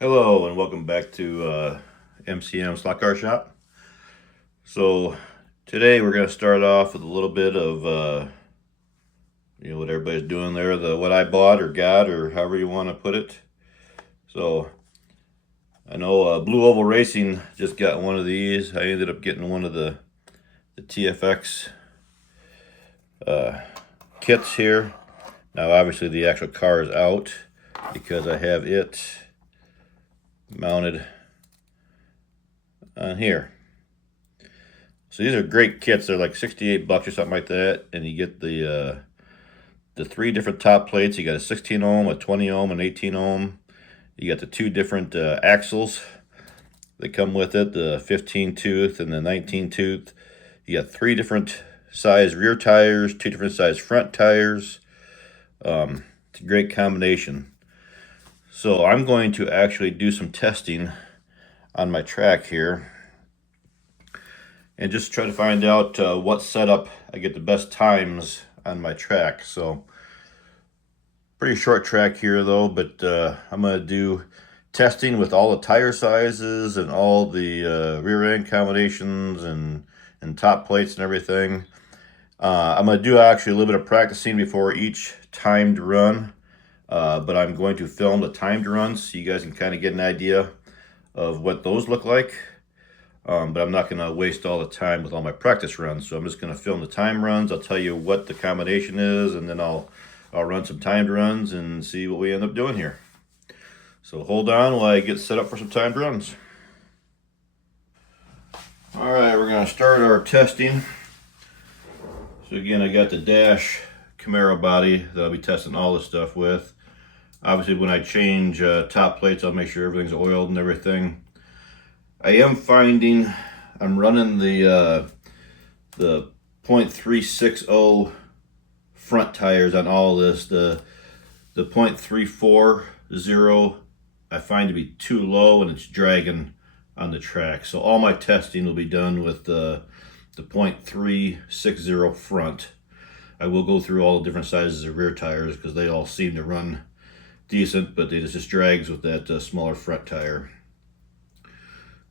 Hello and welcome back to MCM Slot Car Shop. So today we're going to start off with a little bit of what everybody's doing there, what I bought or got or however you want to put it. So I know Blue Oval Racing just got one of these. I ended up getting one of the TFX kits here. Now obviously the actual car is out because I have it mounted on here. So these are great kits. They're like 68 bucks or something like that, and you get the three different top plates. You got a 16 ohm, a 20 ohm, and 18 ohm. You got the two different axles that come with it, the 15 tooth and the 19 tooth. You got three different size rear tires, two different size front tires. It's a great combination. So I'm going to actually do some testing on my track here and just try to find out what setup I get the best times on my track. So pretty short track here though, but I'm going to do testing with all the tire sizes and all the rear end combinations and top plates and everything. I'm going to do actually a little bit of practicing before each timed run. But I'm going to film the timed runs so you guys can kind of get an idea of what those look like. But I'm not going to waste all the time with all my practice runs. So I'm just going to film the time runs. I'll tell you what the combination is, and then I'll run some timed runs and see what we end up doing here. So hold on while I get set up for some timed runs. All right, we're going to start our testing. So again, I got the dash Camaro body that I'll be testing all this stuff with. Obviously, when I change top plates, I'll make sure everything's oiled and everything. I am finding I'm running the .360 front tires on all of this. The .340 I find to be too low and it's dragging on the track. So all my testing will be done with the .360 front. I will go through all the different sizes of rear tires because they all seem to run decent, but it just drags with that smaller front tire.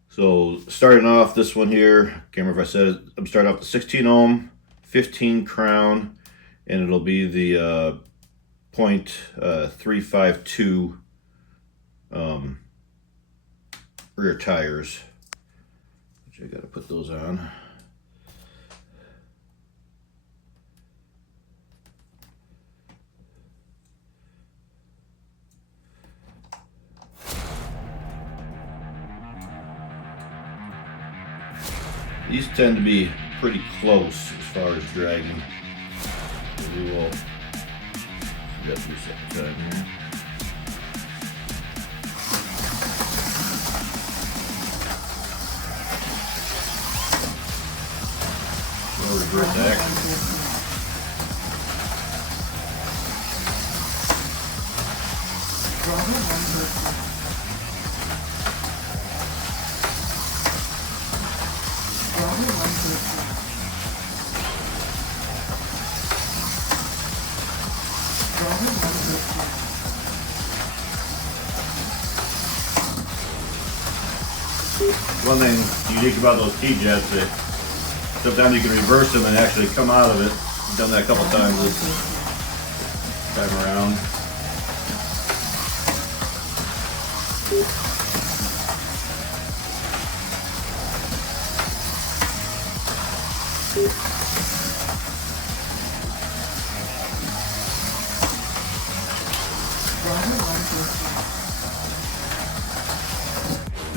So starting off this one here, can't remember if I said it, I'm starting off the 16 ohm, 15 crown, and it'll be the .352 rear tires, which I got to put those on. These tend to be pretty close as far as dragging. We will get this at the time here. We'll revert to action. One thing unique about those T-jets, that sometimes you can reverse them and actually come out of it. I've done that a couple times this time around.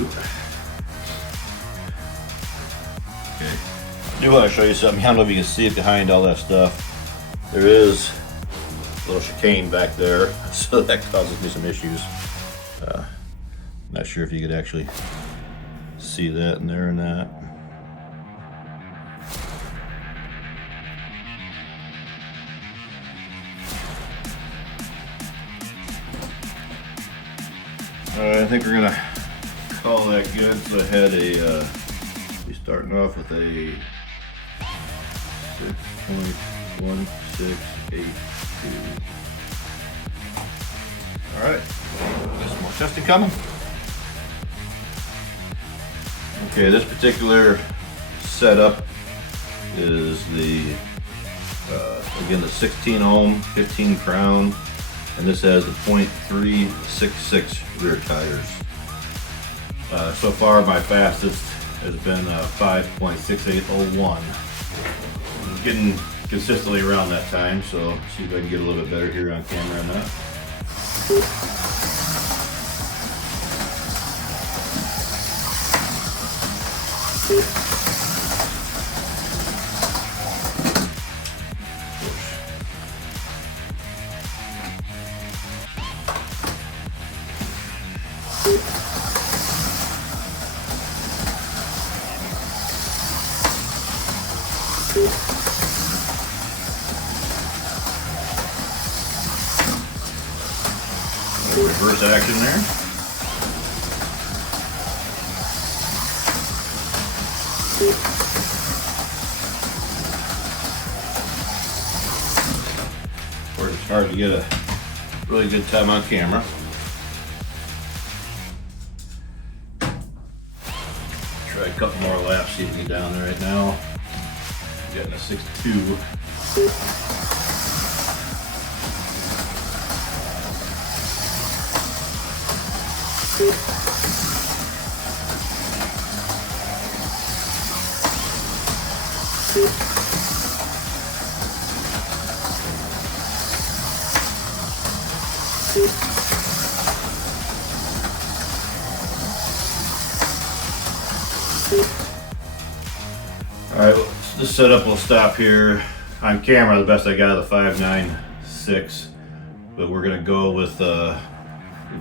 Okay. I do want to show you something. I don't know if you can see it behind all that stuff. There is a little chicane back there, so that causes me some issues. Not sure if you could actually see that in there or not. I think we're gonna call that good. So I had a be starting off with a 6.1682. All right, got some more testing coming. Okay, this particular setup is the again the 16 ohm, 15 crown, and this has the .366 rear tires. So far, my fastest has been 5.6801. I'm getting consistently around that time, so see if I can get a little bit better here on camera on that. Reverse action there. Of course, it's hard to get a really good time on camera. Try a couple more laps, see if we can get down there right now. I'm getting a 6.2. Alright, well, this setup will stop here. On camera, the best I got is a 5.96, but we're going to go with the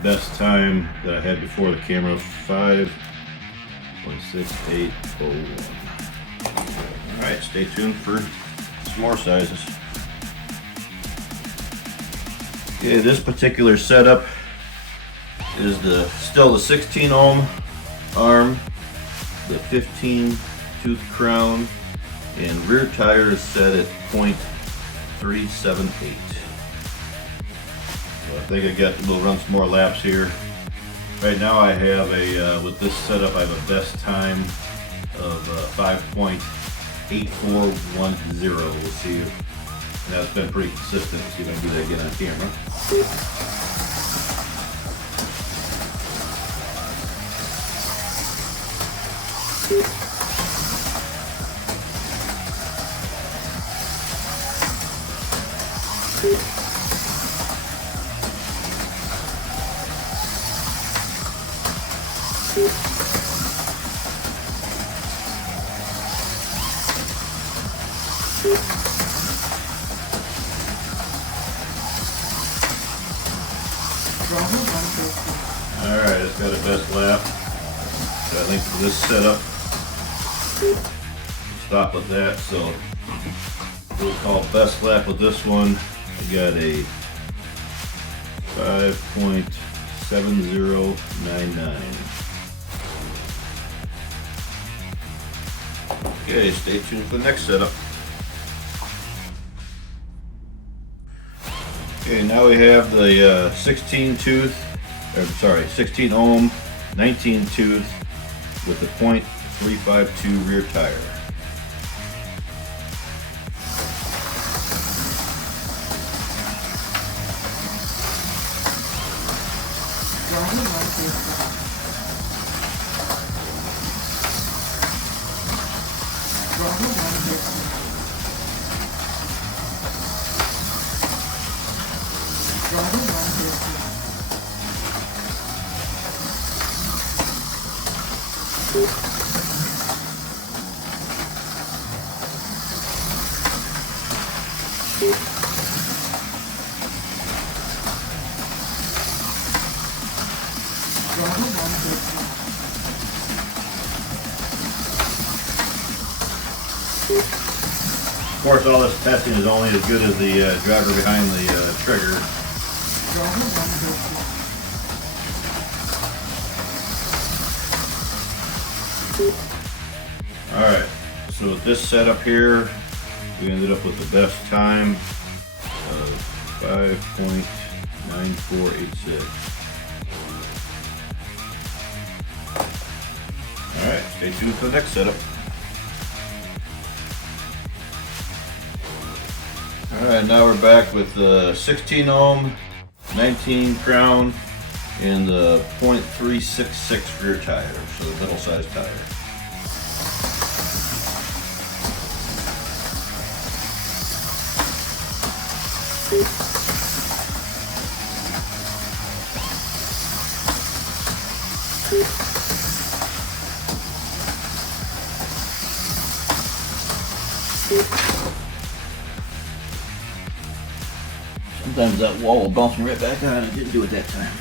best time that I had before the camera, 5.6801. Alright, stay tuned for some more sizes. Okay, this particular setup is still the 16 ohm arm, the 15 tooth crown, and rear tire is set at .378. So I think we'll run some more laps here. Right now I have with this setup I have a best time of 5.8410. We'll see. And that's been pretty consistent. See if I can do that again on camera. Alright, it's got a best lap. So I think for this setup, stop with that. So we'll call best lap with this one. I got a 5.7099. Okay, stay tuned for the next setup. Okay, now we have the 16 ohm, 19 tooth with the .352 rear tire. Of course, all this testing is only as good as the driver behind the trigger. Alright, so with this setup here, we ended up with the best time of 5.9486. Alright. Stay tuned for the next setup. Alright, now we're back with the 16 ohm, 19 crown, and the .366 rear tire, so the middle size tire. Sometimes that wall will bounce me right back on. I didn't do it that time.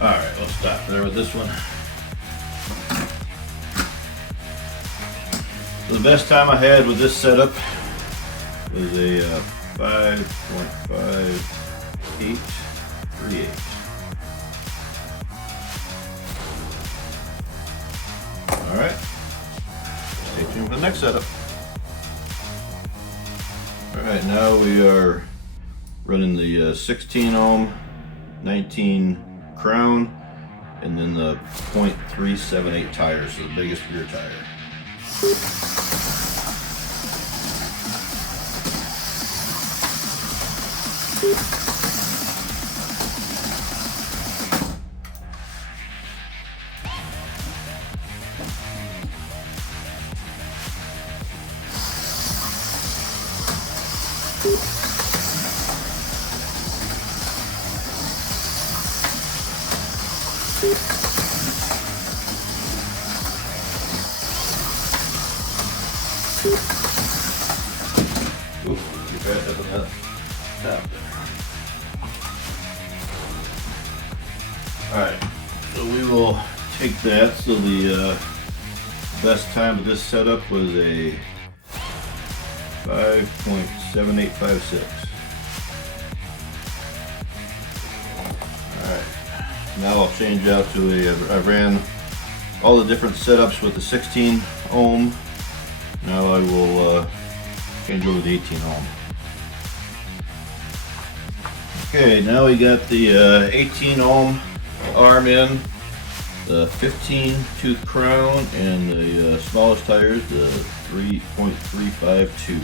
Alright, let's stop there with this one. So the best time I had with this setup was a 5.5838. Alright, stay tuned for the next setup. Alright, now we are running the 16 ohm, 19 crown, and then the .378 tires, so the biggest rear tire. Ooh, get right up on that top there. Alright, so we will take that. So the best time of this setup was a 5.7856. Alright, now I'll change out to I ran all the different setups with the 16 ohm. Now I will change over the 18 ohm. Okay, now we got the 18 ohm arm in, the 15 tooth crown, and the smallest tires, the 3.352.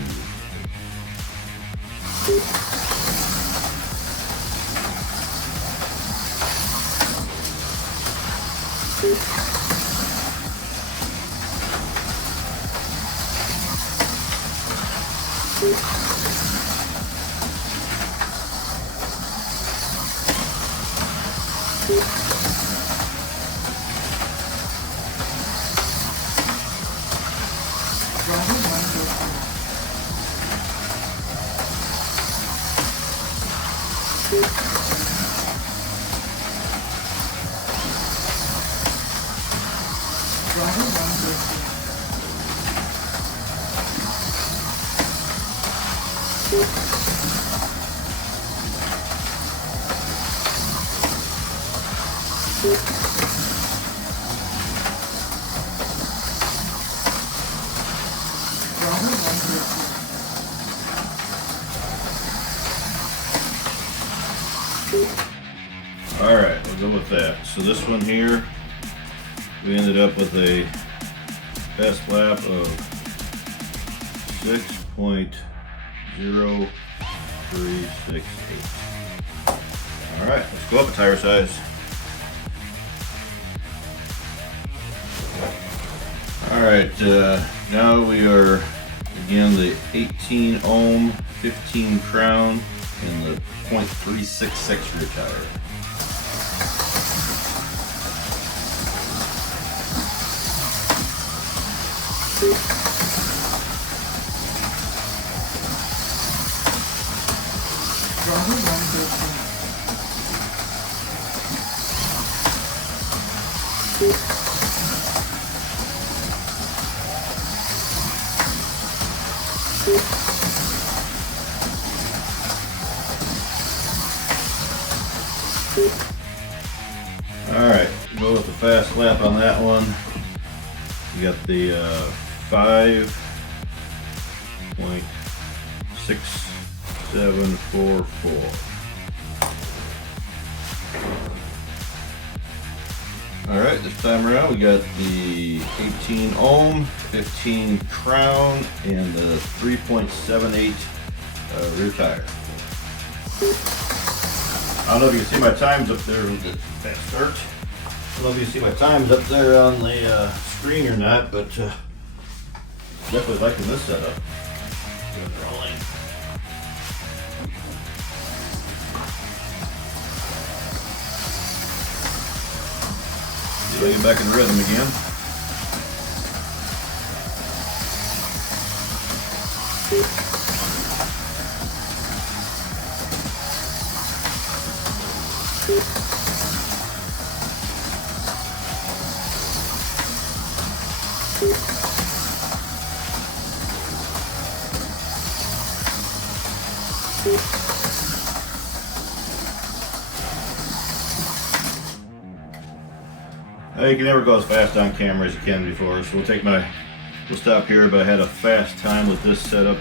Alright, we'll go with that. So this one here, we ended up with a best lap of 6.0368. Alright, let's go up a tire size. Alright, now we are again the 18 ohm, 15 crown, and the .366 rear tire. Alright, go with the fast lap on that one. You got the 5.6744. Alright, this time around we got the 18 ohm, 15 crown, and the 3.78 rear tire. I don't know if you can see my times up there with the fast start. I don't know if you can see my times up there on the screen or not, but definitely liking this setup. Good rolling. See if I get back in rhythm again. You can never go as fast on camera as you can before, so we'll stop here, but I had a fast time with this setup.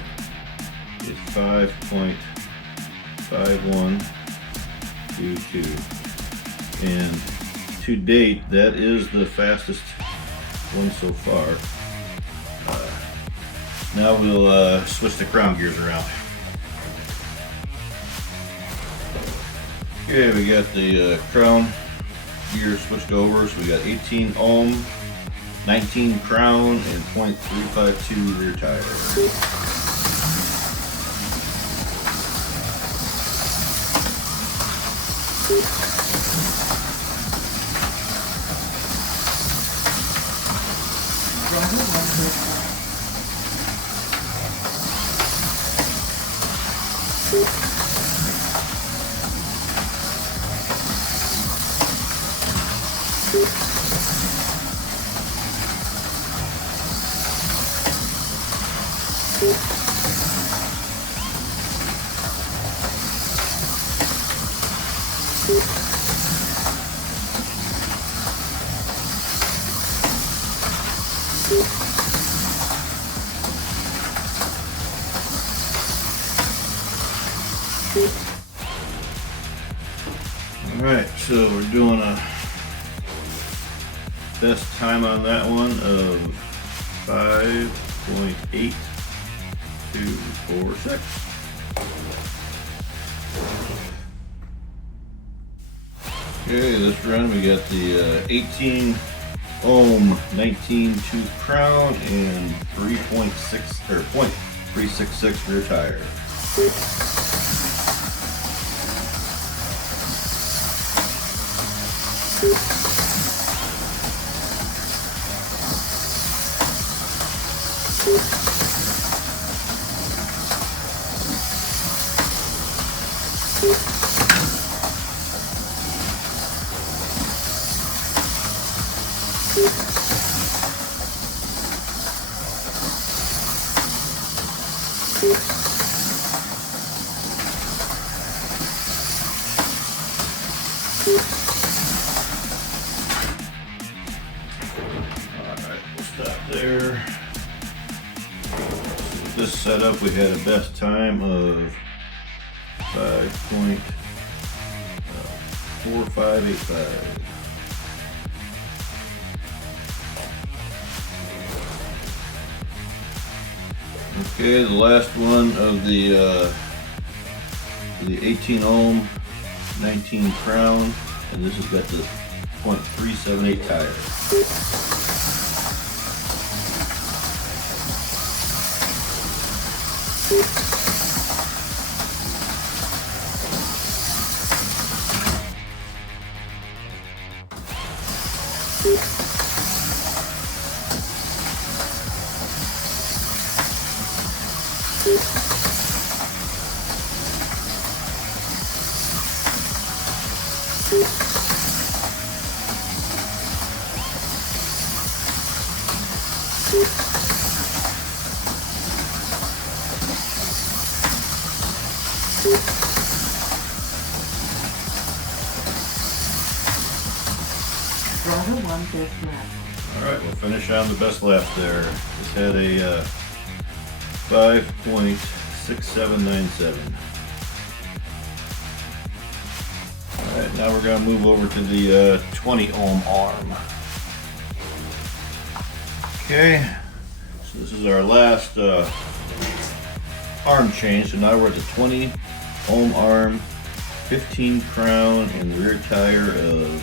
It's 5.5122, and to date that is the fastest one so far. Now we'll switch the crown gears around. Okay, we got the crown gear switched over, so we got 18 ohm, 19 crown, and .352 rear tire. Alright, so we're doing a best time on that one of 5.8246. Okay, this run we got the 18 ohm 19 tooth crown and 3.66 rear tire. Alright, we'll stop there. With this setup, we had a best time of 5.4585. Okay, the last one of the 18 ohm 19 crown, and this has got the .378 tire. Driver 1 best lap. Alright, we'll finish on the best laps there. Just had a 5.6797. Alright, now we're going to move over to the 20 ohm arm. Okay, so this is our last arm change. So now we're at the 20 ohm arm, 15 crown, and rear tire of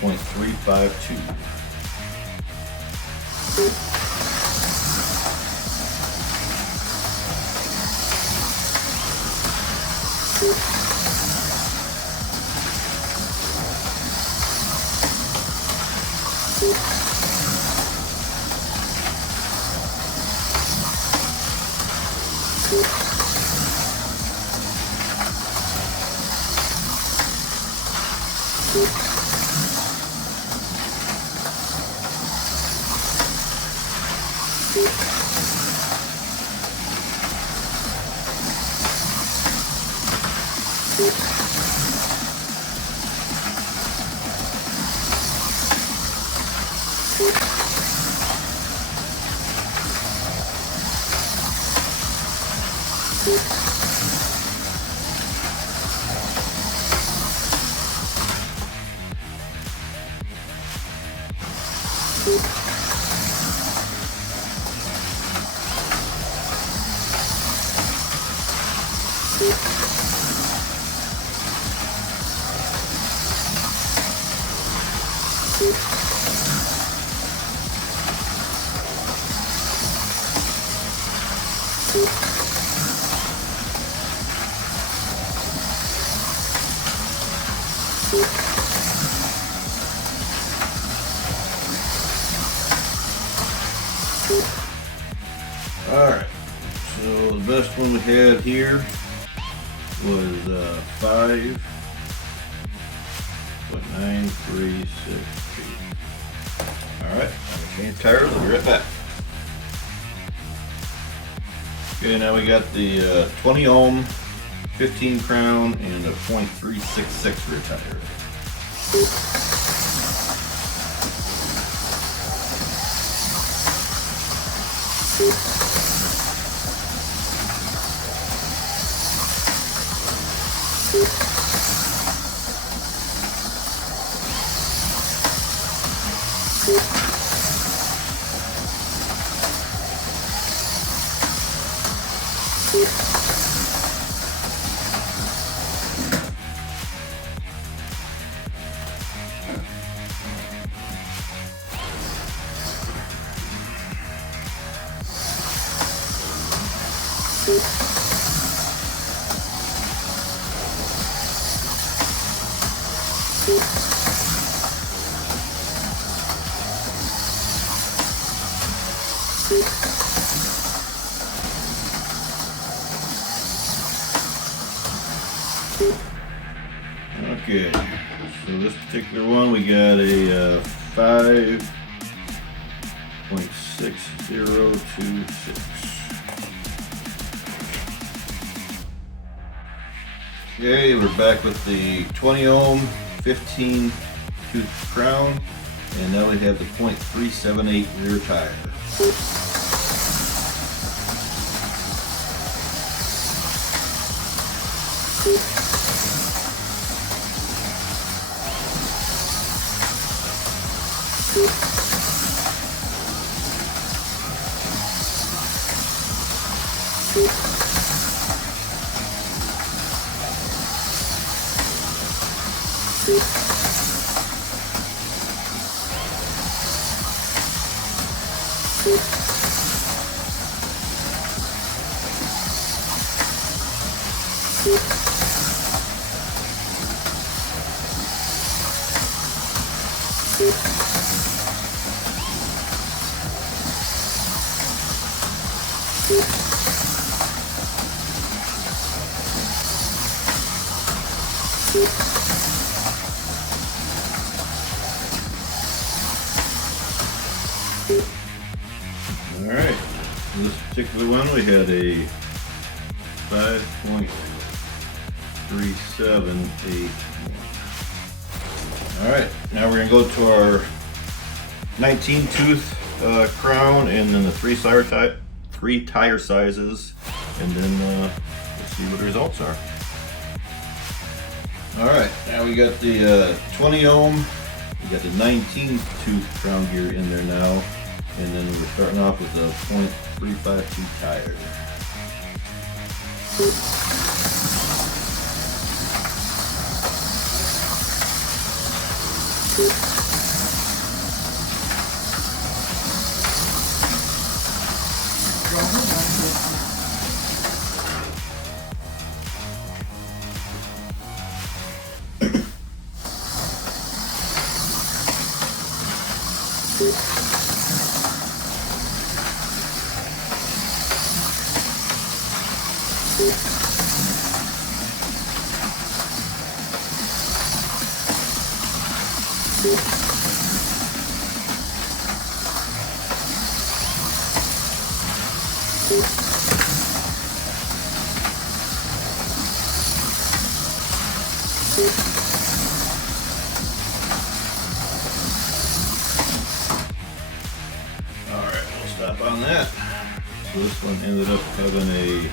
0.352. Alright, so the best one we had here was 5.936 feet. Alright, I'm going to change tires. I'll be right back. Okay, now we got the 20 ohm, 15 crown, and a 0.366 rear tire. Okay, so this particular one we got a 5.6026. Okay, we're back with the 20 ohm, 15 tooth crown, and now we have the 0.378 rear tire. Alright, this particular one we had a 5.378. Alright, now we're going to go to our 19 tooth crown, and then the three tire sizes, and then let's see what the results are. All right, now we got the 20 ohm. We got the 19 tooth crown gear in there now, and then we're starting off with the .352 tire. Alright, we'll stop on that. So this one ended up having a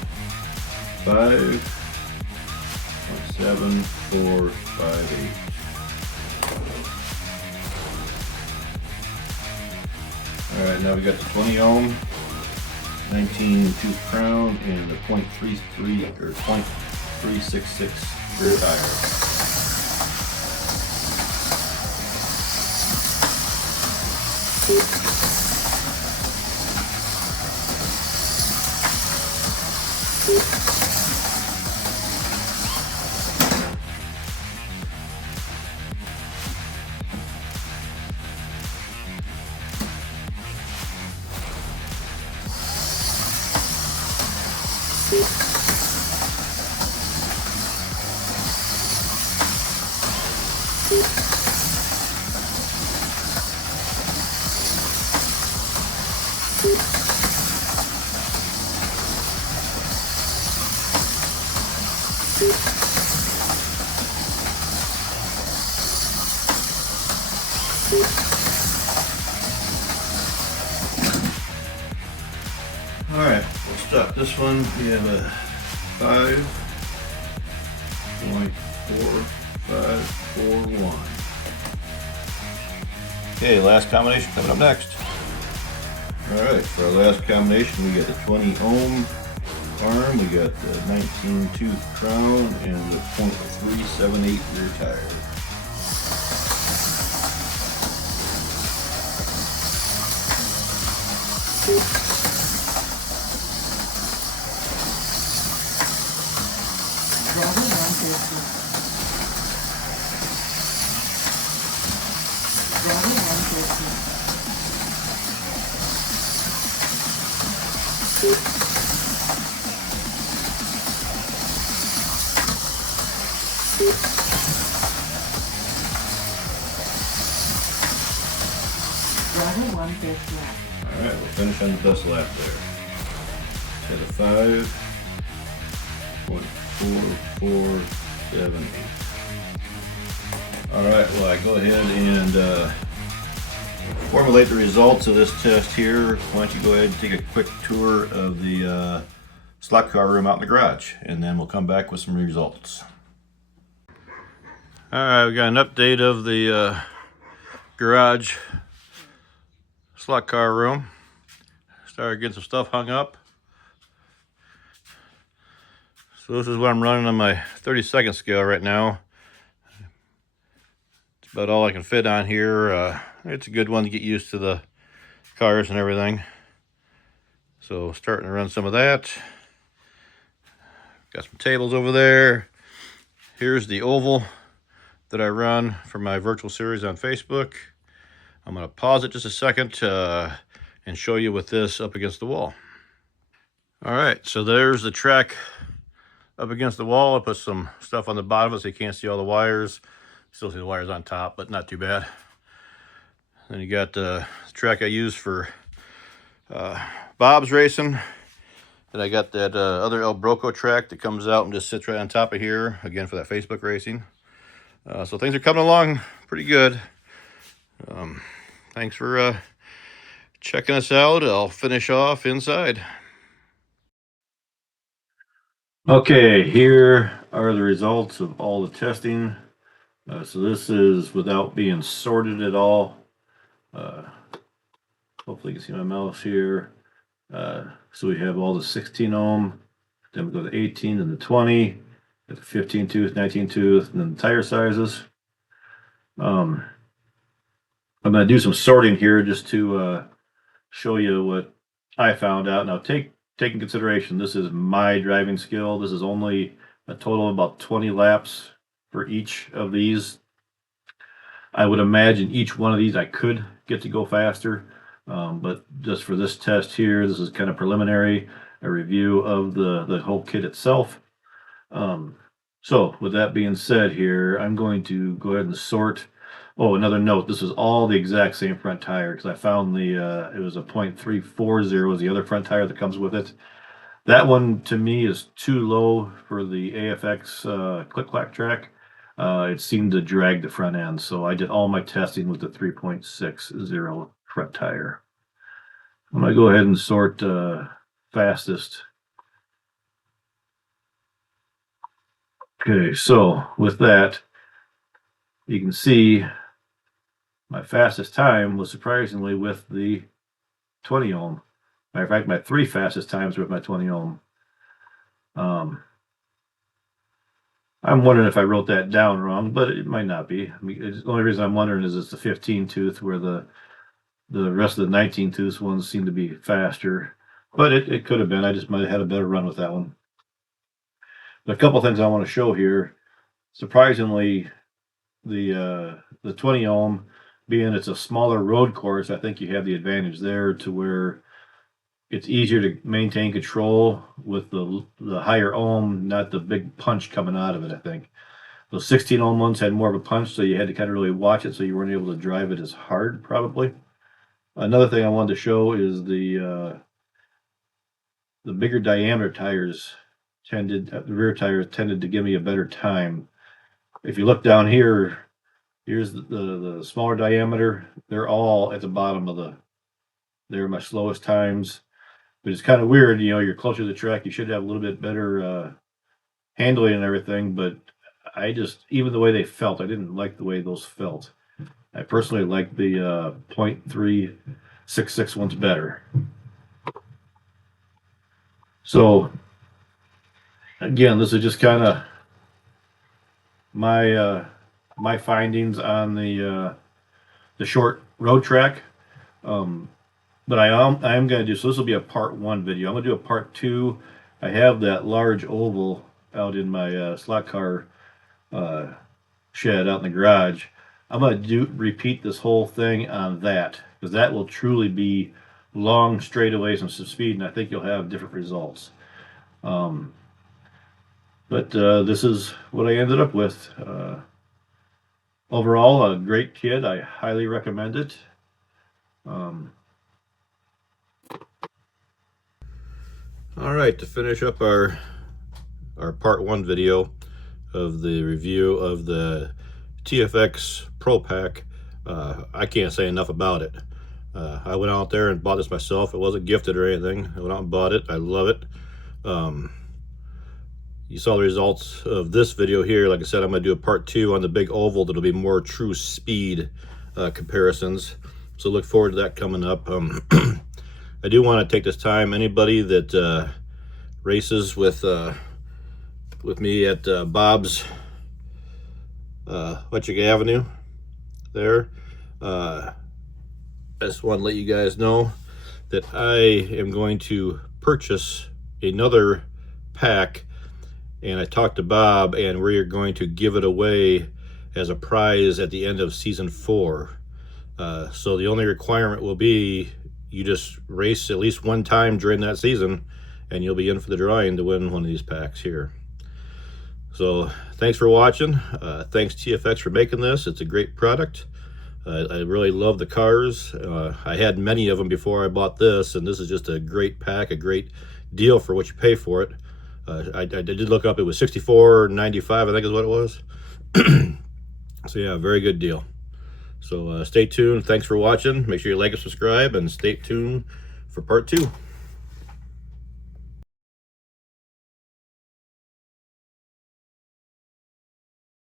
5.7458. Alright, now we got the 20 ohm, 19 tooth crown, and the .33 or .366 rear tire. Alright, we'll stop this one. We have a 5.4541. Okay, last combination coming up next. Alright, for our last combination we got the 20 ohm arm, we got the 19 tooth crown, and the .378 rear tire. Alright, we'll finish on the best lap there. At a 5.4478. Alright, well, I go ahead and formulate the results of this test here. Why don't you go ahead and take a quick tour of the slot car room out in the garage, and then we'll come back with some results. Alright, we got an update of the garage slot car room. Started getting some stuff hung up. So this is what I'm running on my 32nd scale right now. It's about all I can fit on here. It's a good one to get used to the cars and everything. So starting to run some of that. Got some tables over there. Here's the oval that I run for my virtual series on Facebook. I'm going to pause it just a second and show you with this up against the wall. All right, so there's the track up against the wall. I put some stuff on the bottom of it so you can't see all the wires. Still see the wires on top, but not too bad. Then you got the track I use for Bob's racing. And I got that other El Broco track that comes out and just sits right on top of here, again for that Facebook racing. So things are coming along pretty good. thanks for checking us out. I'll finish off inside. Okay, here are the results of all the testing. So this is without being sorted at all. Hopefully you can see my mouse here. So we have all the 16 ohm, then we go to 18 and the 20, the 15 tooth, 19 tooth, and then the tire sizes. I'm going to do some sorting here just to show you what I found out. Now take in consideration, this is my driving skill. This is only a total of about 20 laps for each of these. I would imagine each one of these I could get to go faster, but just for this test here, this is kind of preliminary, a review of the whole kit itself. So with that being said here, I'm going to go ahead and sort. Oh, another note, this is all the exact same front tire because I found the it was a .340 is the other front tire that comes with it. That one to me is too low for the AFX click-clack track. It seemed to drag the front end, so I did all my testing with the 3.60 front tire. I'm going to go ahead and sort fastest. Okay, so with that, you can see my fastest time was surprisingly with the 20 ohm. Matter of fact, my 3 fastest times were with my 20 ohm. I'm wondering if I wrote that down wrong, but it might not be. I mean, the only reason I'm wondering is it's the 15 tooth where the rest of the 19 tooth ones seem to be faster. But it could have been. I just might have had a better run with that one. But a couple things I want to show here. Surprisingly, the 20 ohm, being it's a smaller road course, I think you have the advantage there to where it's easier to maintain control with the higher ohm, not the big punch coming out of it, I think. Those 16 ohm ones had more of a punch, so you had to kind of really watch it so you weren't able to drive it as hard, probably. Another thing I wanted to show is the bigger diameter tires the rear tires tended to give me a better time. If you look down here, here's the smaller diameter. They're all at the bottom they're my slowest times. But it's kind of weird, you know, you're closer to the track, you should have a little bit better handling and everything, but I just, even the way they felt, I didn't like the way those felt. I personally like the .366 ones better. So, again, this is just kind of my my findings on the short road track. But I am going to do, so this will be a part 1 video. I'm going to do a part 2. I have that large oval out in my slot car shed out in the garage. I'm going to repeat this whole thing on that, because that will truly be long straightaways and some speed, and I think you'll have different results. But this is what I ended up with. Overall, a great kit. I highly recommend it. All right, to finish up our part 1 video of the review of the TFX Pro Pack, I can't say enough about it. I went out there and bought this myself. It wasn't gifted or anything. I went out and bought it. I love it. You saw the results of this video here. Like I said, I'm going to do a part 2 on the big oval that'll be more true speed comparisons. So look forward to that coming up. I do want to take this time, anybody that races with me at Bob's Electric Avenue there, I just want to let you guys know that I am going to purchase another pack, and I talked to Bob, and we are going to give it away as a prize at the end of season 4. So the only requirement will be you just race at least one time during that season, and you'll be in for the drawing to win one of these packs here. So thanks for watching. Thanks TFX for making this. It's a great product. I really love the cars. I had many of them before I bought this, and this is just a great pack, a great deal for what you pay for it. I did look up, it was $64.95, I think is what it was. So yeah, very good deal. So stay tuned. Thanks for watching. Make sure you like and subscribe, and stay tuned for part 2.